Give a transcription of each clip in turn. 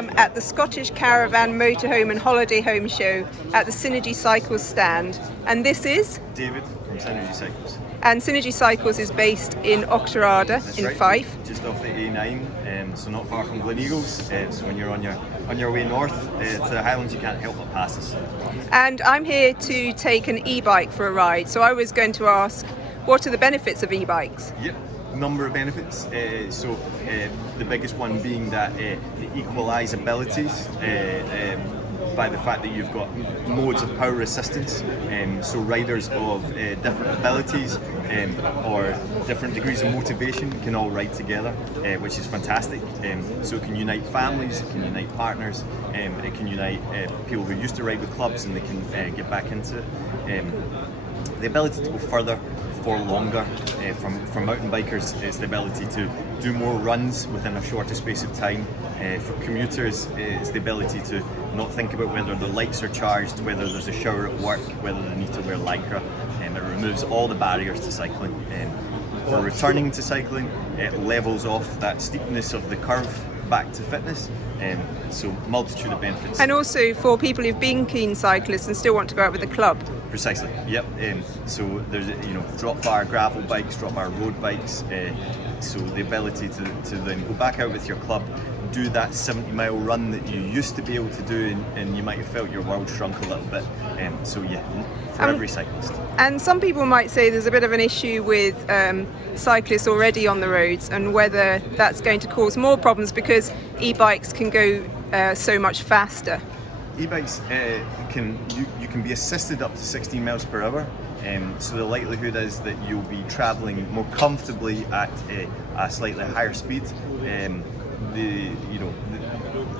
am at the Scottish Caravan Motorhome and Holiday Home Show at the Synergy Cycles stand. And this is? David from Synergy Cycles. And Synergy Cycles is based in Auchterarder in right. Fife. Just off the A9, so not far from Gleneagles. So when you're on your way north to the Highlands, you can't help but pass us. And I'm here to take an e-bike for a ride. So I was going to ask, what are the benefits of e-bikes? Yep, number of benefits. The biggest one being that they equalise abilities by the fact that you've got modes of power assistance. So riders of different abilities or different degrees of motivation can all ride together, which is fantastic. So it can unite families, it can unite partners, it can unite people who used to ride with clubs and they can get back into it. The ability to go further for longer from mountain bikers is the ability to do more runs within a shorter space of time. For commuters, it's the ability to not think about whether the lights are charged, whether there's a shower at work, whether they need to wear lycra. It removes all the barriers to cycling. For returning to cycling, it levels off that steepness of the curve back to fitness. So multitude of benefits. And also for people who've been keen cyclists and still want to go out with a club. Precisely. Yep. So there's drop bar gravel bikes, drop bar road bikes. So the ability to then go back out with your club, do that 70-mile run that you used to be able to do, and you might have felt your world shrunk a little bit. So yeah, for every cyclist. And some people might say there's a bit of an issue with cyclists already on the roads, and whether that's going to cause more problems because e-bikes can go so much faster. E-bikes you can be assisted up to 16 miles per hour. So the likelihood is that you'll be travelling more comfortably at a slightly higher speed.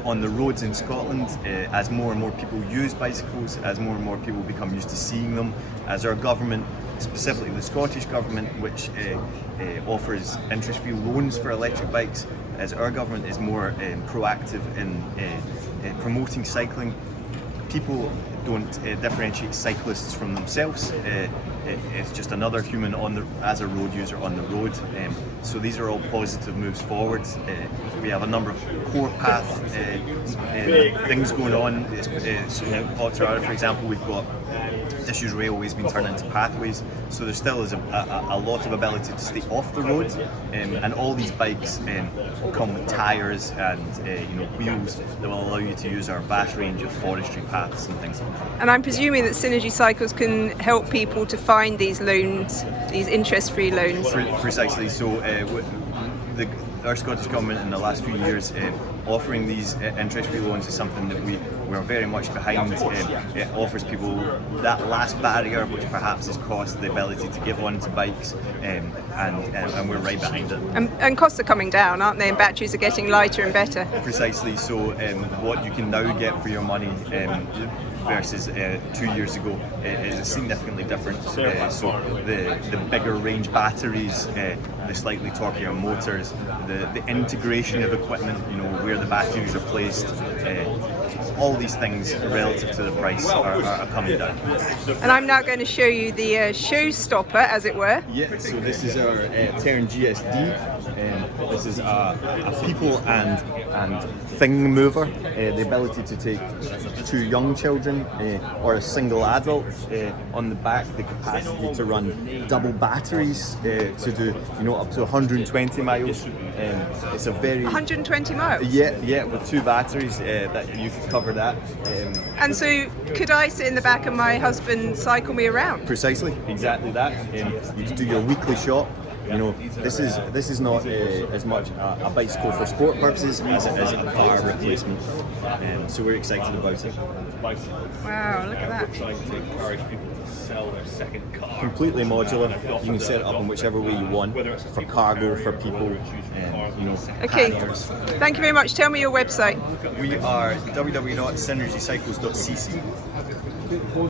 On the roads in Scotland, as more and more people use bicycles, as more and more people become used to seeing them, as our government, specifically the Scottish government, which offers interest-free loans for electric bikes, as our government is more proactive in promoting cycling, people don't differentiate cyclists from themselves. It's just another human as a road user on the road. So these are all positive moves forward. We have a number of core path things going on. So in Auchterarder, for example, we've got disused railways being turned into pathways. So there still is a lot of ability to stay off the road, and all these bikes come with tyres and wheels that will allow you to use our vast range of forestry paths and things like that. And I'm presuming that Synergy Cycles can help people to find these loans, these interest-free loans. Precisely. So our Scottish government in the last few years offering these interest-free loans is something that we're very much behind. It offers people that last barrier, which perhaps is cost, the ability to get onto bikes, and we're right behind it. And costs are coming down, aren't they? And batteries are getting lighter and better. Precisely. So what you can now get for your money versus 2 years ago is significantly different. So the bigger range batteries, the slightly torquier motors, the integration of equipment, where the batteries are placed, all these things relative to the price are coming down. And I'm now going to show you the showstopper, as it were. Yeah, so this is our Tern GSD. This is a people and thing mover. The ability to take 2 young children or a single adult on the back, the capacity to run double batteries to do up to 120 miles. It's a very 120 miles. Yeah, with 2 batteries that you could cover that. And so, could I sit in the back and my husband cycle me around? Precisely, exactly that. You could do your weekly shop. This is not as much a bicycle for sport purposes as it is a car replacement. So we're excited about it. Wow, look at that. Trying to encourage people to sell their second car. Completely modular. You can set it up in whichever way you want, for cargo, for people, Okay, panniers. thank you very much. Tell me your website. We are www.synergycycles.cc.